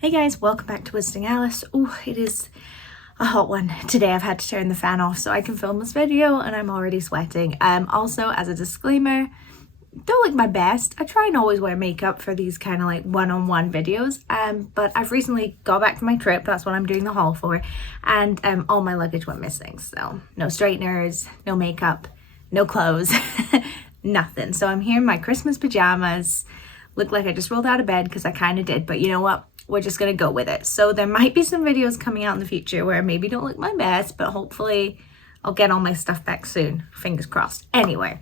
Hey guys, welcome back to WizardingAlice. Oh, it is a hot one. Today I've had to turn the fan off so I can film this video and I'm already sweating. Also, as a disclaimer, don't look my best. I try and always wear makeup for these kind of like one-on-one videos, but I've recently got back from my trip. That's what I'm doing the haul for, and all my luggage went missing. So no straighteners, no makeup, no clothes, nothing. So I'm here in my Christmas pajamas. Look like I just rolled out of bed because I kind of did, but you know what? We're just gonna go with it. So there might be some videos coming out in the future where I maybe don't look my best, but hopefully I'll get all my stuff back soon. Fingers crossed. Anyway,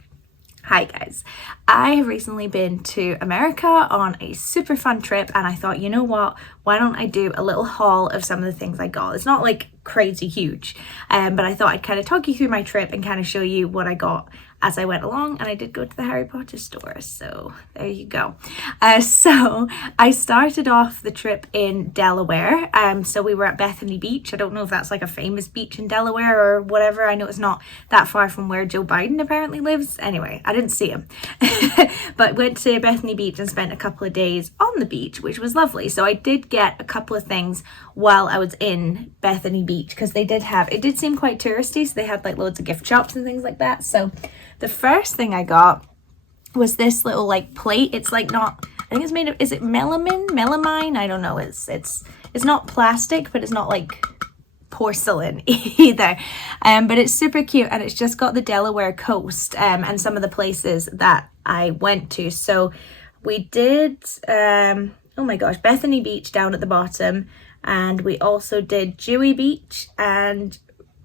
hi guys. I have recently been to America on a super fun trip and I thought, you know what? Why don't I do a little haul of some of the things I got? It's not like crazy huge, but I thought I'd kind of talk you through my trip and kind of show you what I got as I went along. And I did go to the Harry Potter store, so there you go. So I started off the trip in Delaware. So we were at Bethany Beach. I don't know if that's like a famous beach in Delaware or whatever. I know it's not that far from where Joe Biden apparently lives. Anyway, I didn't see him. But went to Bethany Beach and spent a couple of days on the beach, which was lovely. So I did get a couple of things while I was in Bethany Beach because they did have, it did seem quite touristy, so they had like loads of gift shops and things like that. So the first thing I got was this little like plate. It's like not, I think it's made of, is it melamine? I don't know. It's not plastic, but it's not like porcelain either. But it's super cute and it's just got the Delaware coast and some of the places that I went to. So we did, oh my gosh, Bethany Beach down at the bottom, and we also did Dewey Beach and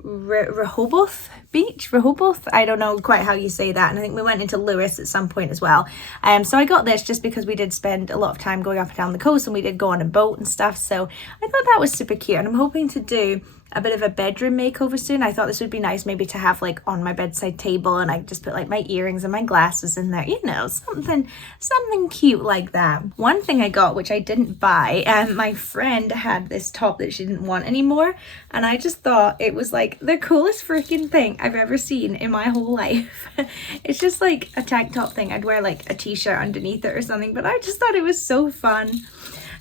Rehoboth Beach. I don't know quite how you say that, and I think we went into Lewis at some point as well. So I got this just because we did spend a lot of time going up and down the coast and we did go on a boat and stuff, so I thought that was super cute, and I'm hoping to do a bit of a bedroom makeover soon. I thought this would be nice maybe to have like on my bedside table, and I just put like my earrings and my glasses in there, you know, something cute like that. One thing I got, which I didn't buy, my friend had this top that she didn't want anymore, and I just thought it was like the coolest freaking thing I've ever seen in my whole life. It's just like a tank top thing. I'd wear like a t-shirt underneath it or something, but I just thought it was so fun.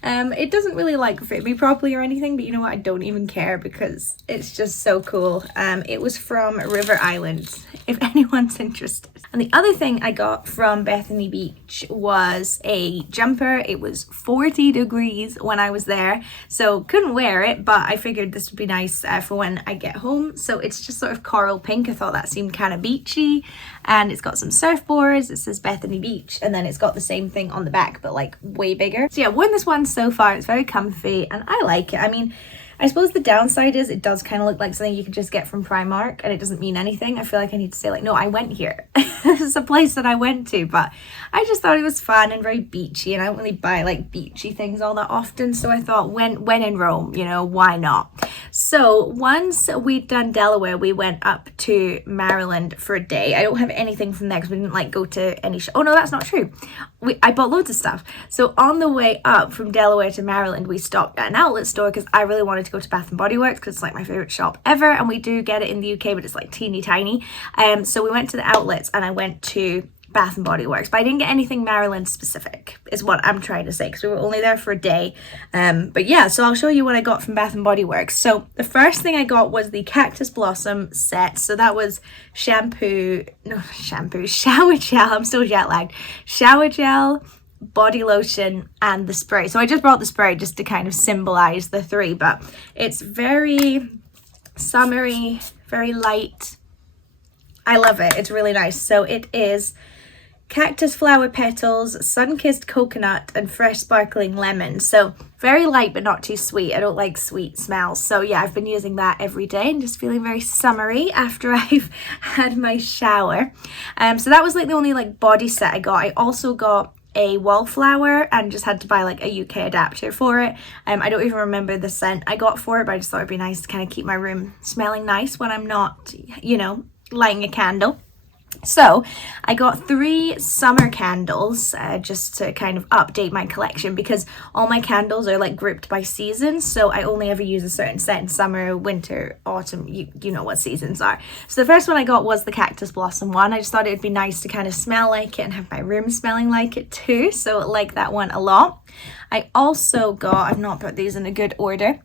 It doesn't really like fit me properly or anything, but you know what, I don't even care because it's just so cool. It was from River Island, if anyone's interested. And the other thing I got from Bethany Beach was a jumper. It was 40 degrees when I was there, so couldn't wear it, but I figured this would be nice for when I get home. So it's just sort of coral pink. I thought that seemed kind of beachy, and it's got some surfboards. It says Bethany Beach, and then it's got the same thing on the back but like way bigger. So yeah, I've worn this one so far. It's very comfy and I like it. I mean, I suppose the downside is it does kind of look like something you could just get from Primark, and it doesn't mean anything. I feel like I need to say like, no, I went here. This is a place that I went to, but I just thought it was fun and very beachy, and I don't really buy like beachy things all that often, so I thought when in Rome, you know, why not? So once we'd done Delaware, we went up to Maryland for a day. I don't have anything from there because we didn't like go to any oh no, that's not true. I bought loads of stuff. So on the way up from Delaware to Maryland, we stopped at an outlet store because I really wanted to go to Bath and Body Works because it's like my favorite shop ever, and we do get it in the UK, but it's like teeny tiny. So we went to the outlets and I went to Bath and Body Works, but I didn't get anything Maryland specific is what I'm trying to say, because we were only there for a day. But yeah, so I'll show you what I got from Bath and Body Works. So the first thing I got was the Cactus Blossom set. So that was shower gel, I'm still jet lagged, shower gel, body lotion, and the spray. So I just brought the spray just to kind of symbolize the three, but it's very summery, very light. I love it. It's really nice. So it is cactus flower petals, sun-kissed coconut, and fresh sparkling lemon. So very light but not too sweet. I don't like sweet smells. So yeah, I've been using that every day and just feeling very summery after I've had my shower. So that was like the only like body set I got. I also got a wallflower and just had to buy like a UK adapter for it. I don't even remember the scent I got for it, but I just thought it'd be nice to kind of keep my room smelling nice when I'm not, you know, lighting a candle. So I got 3 summer candles just to kind of update my collection, because all my candles are like grouped by seasons. So I only ever use a certain set in summer, winter, autumn. You know what seasons are. So the first one I got was the cactus blossom one. I just thought it would be nice to kind of smell like it and have my room smelling like it too. So I like that one a lot. I also got, I've not put these in a good order,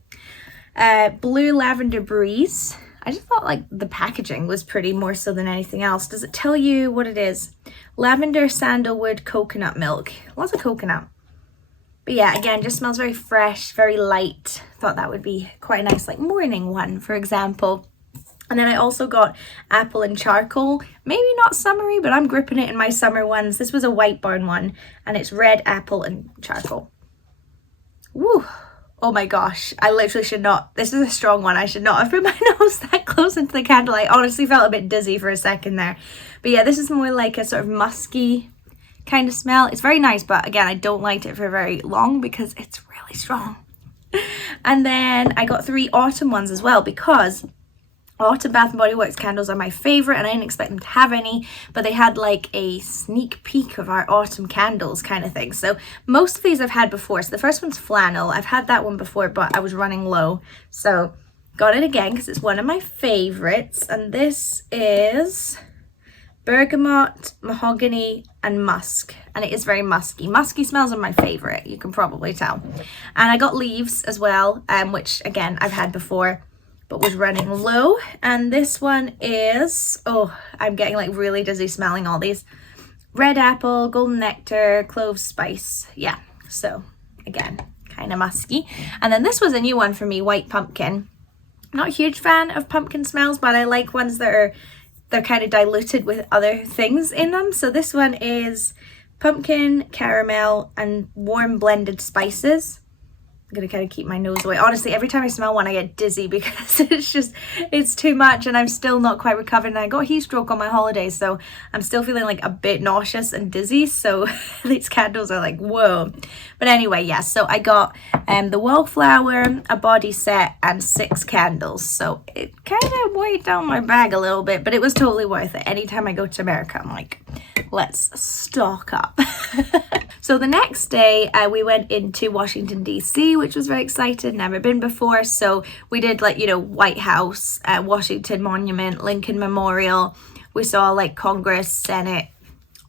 blue lavender breeze. I just thought like the packaging was pretty more so than anything else. Does it tell you what it is? Lavender, sandalwood, coconut milk. Lots of coconut. But yeah, again, just smells very fresh, very light. Thought that would be quite a nice like morning one, for example. And then I also got apple and charcoal. Maybe not summery, but I'm gripping it in my summer ones. This was a white barn one, and it's red, apple, and charcoal. Woo! Oh my gosh, I literally should not, this is a strong one, I should not have put my nose that close into the candle. I honestly felt a bit dizzy for a second there. But yeah, this is more like a sort of musky kind of smell. It's very nice, but again, I don't like it for very long because it's really strong. And then I got 3 autumn ones as well, because Autumn Bath & Body Works candles are my favourite, and I didn't expect them to have any, but they had like a sneak peek of our autumn candles kind of thing. So most of these I've had before. So the first one's flannel. I've had that one before, but I was running low. So got it again because it's one of my favourites. And this is bergamot, mahogany, and musk. And it is very musky. Musky smells are my favourite, you can probably tell. And I got leaves as well, which again, I've had before, but was running low. And this one is, oh, I'm getting like really dizzy smelling all these. Red apple, golden nectar, clove spice. Yeah, so again, kind of musky. And then this was a new one for me, white pumpkin. Not a huge fan of pumpkin smells, but I like ones that are, they're kind of diluted with other things in them. So this one is pumpkin, caramel, and warm blended spices. I'm gonna kind of keep my nose away. Honestly, every time I smell one I get dizzy because it's too much, and I'm still not quite recovered, and I got heat stroke on my holidays, so I'm still feeling like a bit nauseous and dizzy. So these candles are like, whoa. But anyway, yeah, so I got the wallflower, a body set, and 6 candles. So it kind of weighed down my bag a little bit, but it was totally worth it. Anytime I go to America, I'm like, let's stock up. So the next day we went into Washington DC, which was very exciting. Never been before. So we did like, you know, White House, Washington Monument, Lincoln Memorial. We saw like Congress, Senate,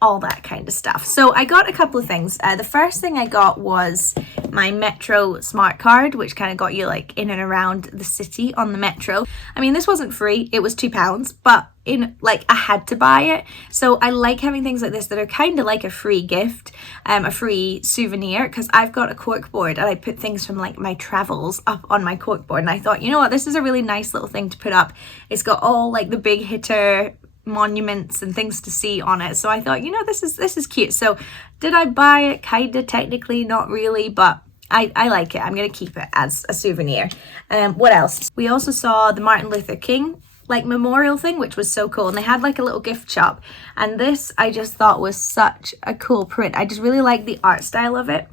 all that kind of stuff. So I got a couple of things. The first thing I got was my Metro smart card, which kind of got you like in and around the city on the Metro. I mean, this wasn't free, it was £2, but I had to buy it. So I like having things like this that are kind of like a free gift, a free souvenir, because I've got a cork board and I put things from like my travels up on my cork board, and I thought, you know what, this is a really nice little thing to put up. It's got all like the big hitter monuments and things to see on it, so I thought, you know, this is cute. So did I buy it? Kinda, technically not really, but I like it. I'm gonna keep it as a souvenir. What else? We also saw the Martin Luther King like memorial thing, which was so cool, and they had like a little gift shop, and this I just thought was such a cool print. I just really like the art style of it,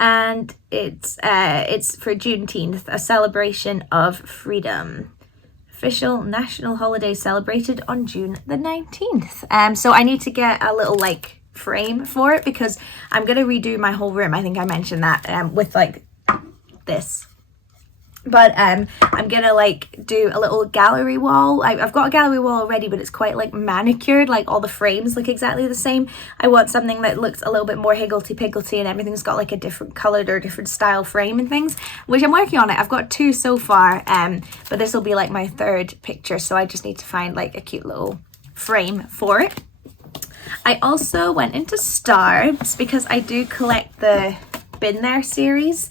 and it's for Juneteenth, a celebration of freedom. Official national holiday celebrated on June the 19th. So I need to get a little like frame for it, because I'm gonna redo my whole room. I think I mentioned that with like this. But I'm gonna like do a little gallery wall. I've got a gallery wall already, but it's quite like manicured, like all the frames look exactly the same. I want something that looks a little bit more higgledy-piggledy, and everything's got like a different coloured or different style frame and things, which I'm working on it. I've got 2 so far, but this will be like my 3rd picture, so I just need to find like a cute little frame for it. I also went into Starbs because I do collect the Been There series.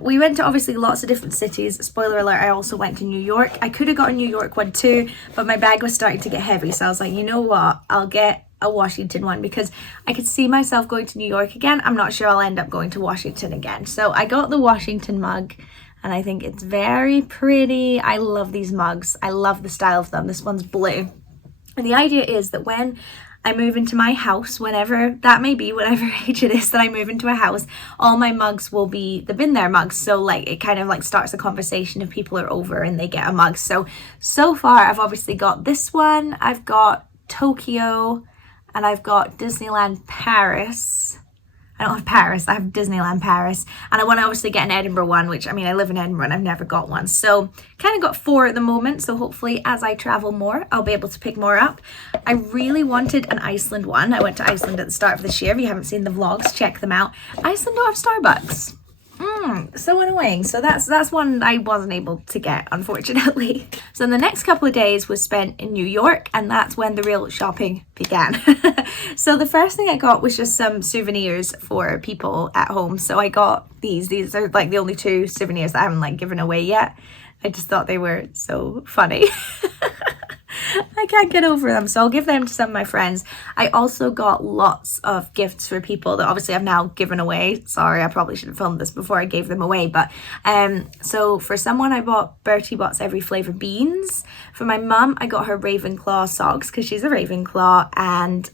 We went to obviously lots of different cities. Spoiler alert, I also went to New York. I could have got a New York one too, but my bag was starting to get heavy, so I was like, you know what, I'll get a Washington one, because I could see myself going to New York again. I'm not sure I'll end up going to Washington again. So I got the Washington mug, and I think it's very pretty. I love these mugs. I love the style of them. This one's blue, and the idea is that when I move into my house, whenever that may be, whatever age it is that I move into a house, all my mugs will be the Been There mugs. So like it kind of like starts a conversation if people are over and they get a mug. So far I've obviously got this one. I've got Tokyo, and I've got Disneyland Paris. I don't have Paris, I have Disneyland Paris. And I want to obviously get an Edinburgh one, which, I mean, I live in Edinburgh and I've never got one. So kind of got 4 at the moment. So hopefully as I travel more, I'll be able to pick more up. I really wanted an Iceland one. I went to Iceland at the start of this year. If you haven't seen the vlogs, check them out. Iceland don't have Starbucks. So annoying. So that's one I wasn't able to get, unfortunately. So the next couple of days was spent in New York, and that's when the real shopping began. So the first thing I got was just some souvenirs for people at home. So I got these. These are like the only 2 souvenirs that I haven't like given away yet. I just thought they were so funny. I can't get over them, so I'll give them to some of my friends. I also got lots of gifts for people that obviously I've now given away. Sorry, I probably should have filmed this before I gave them away, but so for someone I bought Bertie Bott's Every Flavour beans. For my mum, I got her Ravenclaw socks because she's a Ravenclaw, and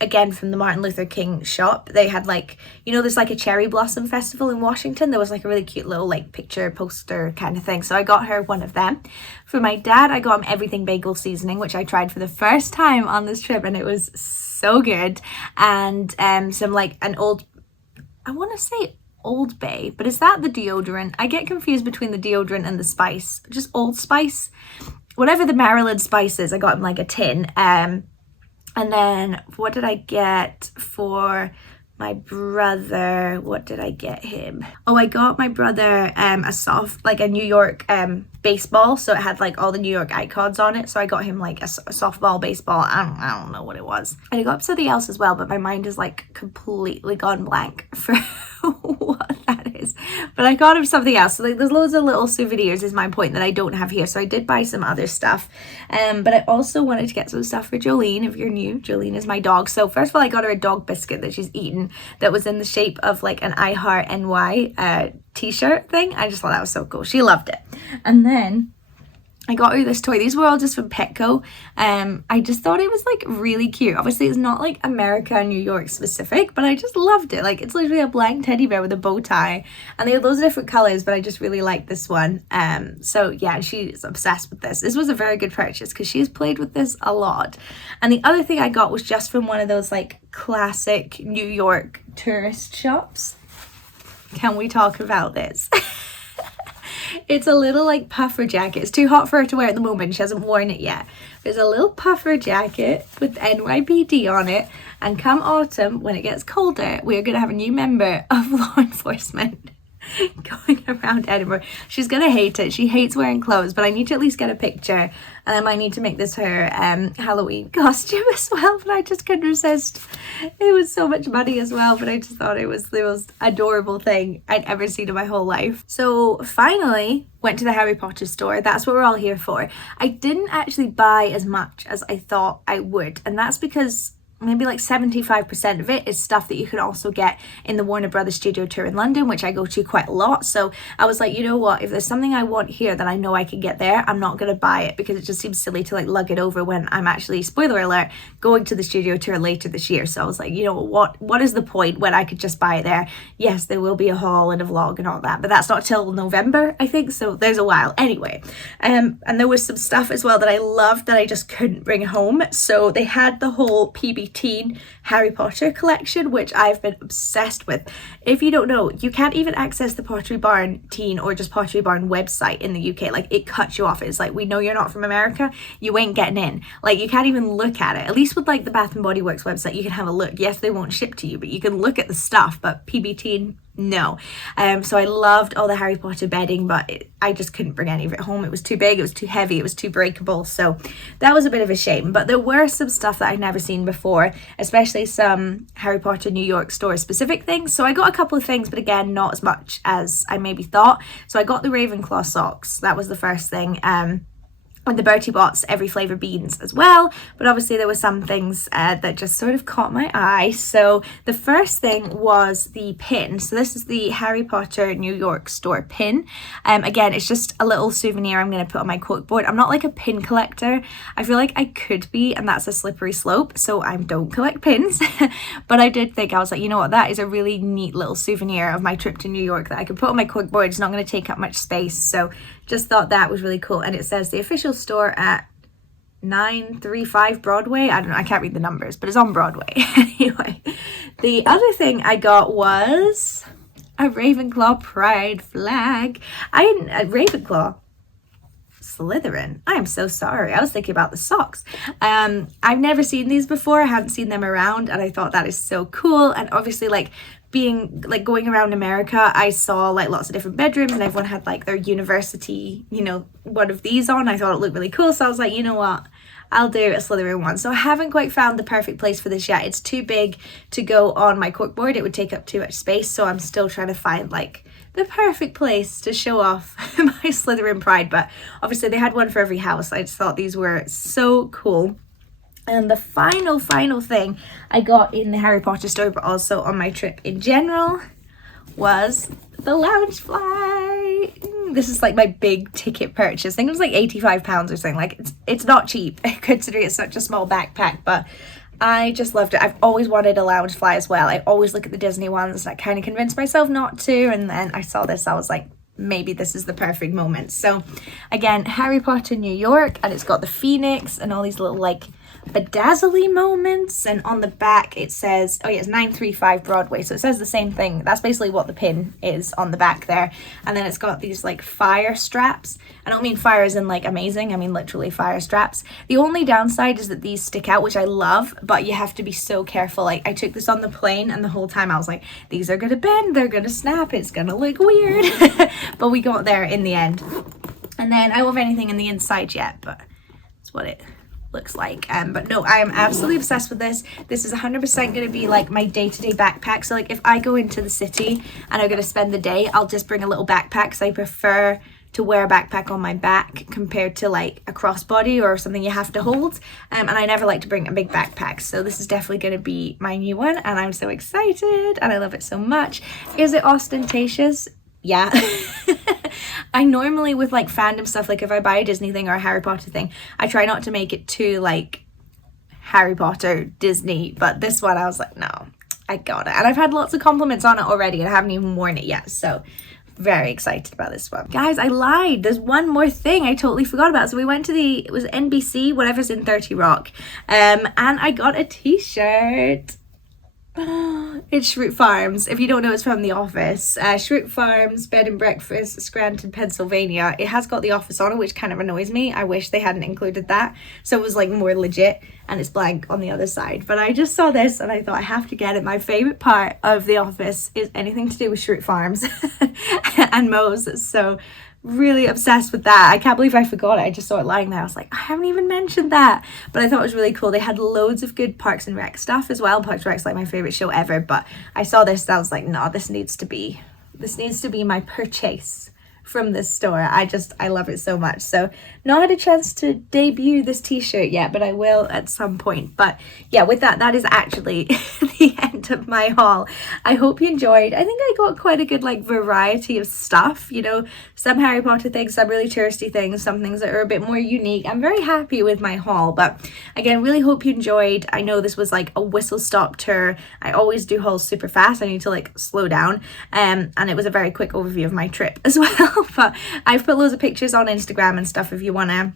again from the Martin Luther King shop, they had like, you know, there's like a cherry blossom festival in Washington. There was like a really cute little like picture poster kind of thing, so I got her one of them. For my dad, I got him Everything Bagel Seasoning, which I tried for the first time on this trip, and it was so good. And some like an old, I want to say Old Bay, but is that the deodorant? I get confused between the deodorant and the spice. Just Old Spice, whatever the Maryland spice is. I got him like a tin. And then what did I get for my brother? What did I get him? Oh, I got my brother a soft, like a New York baseball, so it had like all the New York icons on it, so I got him like a softball baseball. I don't know what it was. And I got something else as well, but my mind is like completely gone blank for what that is, but I got him something else. So like there's loads of little souvenirs is my point that I don't have here, so I did buy some other stuff, but I also wanted to get some stuff for Jolene. If you're new, Jolene is my dog. So first of all, I got her a dog biscuit that she's eaten that was in the shape of like an I Heart NY t-shirt thing. I just thought that was so cool. She loved it. And then I got her this toy. These were all just from PetCo. I just thought it was like really cute. Obviously it's not like America and New York specific, but I just loved it. Like it's literally a blank teddy bear with a bow tie, and they have loads of different colors, but I just really like this one. So yeah, she's obsessed with this. This was a very good purchase because she's played with this a lot. And the other thing I got was just from one of those like classic New York tourist shops. Can we talk about this? It's a little like puffer jacket. It's too hot for her to wear at the moment. She hasn't worn it yet. There's a little puffer jacket with NYPD on it. And come autumn, when it gets colder, we're going to have a new member of law enforcement going around Edinburgh. She's going to hate it. She hates wearing clothes, but I need to at least get a picture. And I might need to make this her Halloween costume as well, but I just couldn't resist. It was so much money as well, but I just thought it was the most adorable thing I'd ever seen in my whole life. So finally went to the Harry Potter store. That's what we're all here for. I didn't actually buy as much as I thought I would, and that's because maybe like 75% of it is stuff that you can also get in the Warner Brothers studio tour in London, which I go to quite a lot. So I was like, you know what, if there's something I want here that I know I can get there, I'm not going to buy it because it just seems silly to like lug it over when I'm actually, spoiler alert, going to the studio tour later this year. So I was like, you know what is the point when I could just buy it there? Yes, there will be a haul and a vlog and all that, but that's not till November, I think, so there's a while. Anyway, and there was some stuff as well that I loved that I just couldn't bring home. So they had the whole PB Teen Harry Potter collection, which I've been obsessed with. If you don't know, you can't even access the Pottery Barn Teen or just Pottery Barn website in the UK. Like it cuts you off. It's like, we know you're not from America, you ain't getting in. Like you can't even look at it. At least with like the Bath and Body Works website, you can have a look. Yes, they won't ship to you, but you can look at the stuff. But PB Teen, no. So I loved all the Harry Potter bedding, but I just couldn't bring any of it home. It was too big, it was too heavy, it was too breakable. So that was a bit of a shame. But there were some stuff that I'd never seen before, especially some Harry Potter New York store specific things. So I got a couple of things, but again, not as much as I maybe thought. So I got the Ravenclaw socks. That was the first thing. And the Bertie Bott's Every Flavour beans as well, but obviously there were some things that just sort of caught my eye. So the first thing was the pin. So this is the Harry Potter New York store pin. Again, it's just a little souvenir I'm going to put on my quote board. I'm not like a pin collector. I feel like I could be, and that's a slippery slope, so I don't collect pins. But I did think, I was like, you know what, that is a really neat little souvenir of my trip to New York that I could put on my quote board. It's not going to take up much space, so just thought that was really cool. And it says the official store at 935 Broadway. I don't know, I can't read the numbers, but it's on Broadway. Anyway, the other thing I got was a Ravenclaw pride flag. Ravenclaw. Slytherin. I am so sorry. I was thinking about the socks. I've never seen these before. I haven't seen them around, and I thought that is so cool. And obviously, like, being like going around America, I saw like lots of different bedrooms and everyone had like their university, you know, one of these on. I thought it looked really cool, so I was like, you know what, I'll do a Slytherin one. So I haven't quite found the perfect place for this yet. It's too big to go on my corkboard. It would take up too much space, so I'm still trying to find like the perfect place to show off my Slytherin pride. But obviously they had one for every house. I just thought these were so cool. And the final thing I got in the Harry Potter store, but also on my trip in general, was the Loungefly. This is like my big ticket purchase. I think it was like £85 or something. Like it's not cheap considering it's such a small backpack, but I just loved it. I've always wanted a Loungefly as well. I always look at the Disney ones and I kind of convinced myself not to, and then I saw this, I was like, maybe this is the perfect moment. So again, Harry Potter New York, and it's got the Phoenix and all these little like bedazzly moments, and on the back it says, oh yeah, it's 935 Broadway, so it says the same thing. That's basically what the pin is on the back there. And then it's got these like fire straps. I don't mean fire as in like amazing, I mean literally fire straps. The only downside is that these stick out, which I love, but you have to be so careful. Like I took this on the plane and the whole time I was like, these are gonna bend, they're gonna snap, it's gonna look weird. But we got there in the end. And then I don't have anything in the inside yet, but that's what it looks like. But no, I am absolutely obsessed with this. This is 100% going to be like my day-to-day backpack. So like if I go into the city and I'm going to spend the day, I'll just bring a little backpack because I prefer to wear a backpack on my back compared to like a crossbody or something you have to hold. And I never like to bring a big backpack. So this is definitely going to be my new one, and I'm so excited and I love it so much. Is it ostentatious? Yeah. I normally with like fandom stuff, like if I buy a Disney thing or a Harry Potter thing, I try not to make it too like Harry Potter Disney, but this one I was like, no, I got it. And I've had lots of compliments on it already and I haven't even worn it yet, so very excited about this one. Guys, I lied, there's one more thing I totally forgot about. So we went to it was NBC, whatever's in 30 Rock, and I got a t-shirt. It's Shroot Farms. If you don't know, it's from The Office. Shroot Farms bed and breakfast, Scranton, Pennsylvania. It has got The Office on it, which kind of annoys me. I wish they hadn't included that, so it was like more legit, and it's blank on the other side. But I just saw this and I thought I have to get it. My favorite part of The Office is anything to do with Shroot Farms and Moe's, so really obsessed with that. I can't believe I forgot it. I just saw it lying there. I was like, I haven't even mentioned that. But I thought it was really cool. They had loads of good Parks and Rec stuff as well. Parks and Rec's like my favorite show ever, but I saw this and I was like, no, this needs to be my purchase from this store. I love it so much. So not had a chance to debut this t-shirt yet, but I will at some point. But yeah, with that is actually the end of my haul. I hope you enjoyed. I think I got quite a good like variety of stuff, you know, some Harry Potter things, some really touristy things, some things that are a bit more unique. I'm very happy with my haul, but again, really hope you enjoyed. I know this was like a whistle-stop tour. I always do hauls super fast. I need to like slow down, and it was a very quick overview of my trip as well. But I've put loads of pictures on Instagram and stuff if you want to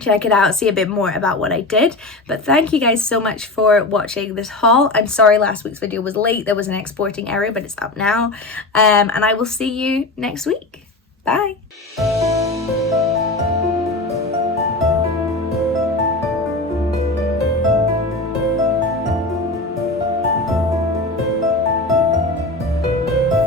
check it out, see a bit more about what I did. But thank you guys so much for watching this haul. I'm sorry last week's video was late. There was an exporting error, but it's up now. And I will see you next week. Bye.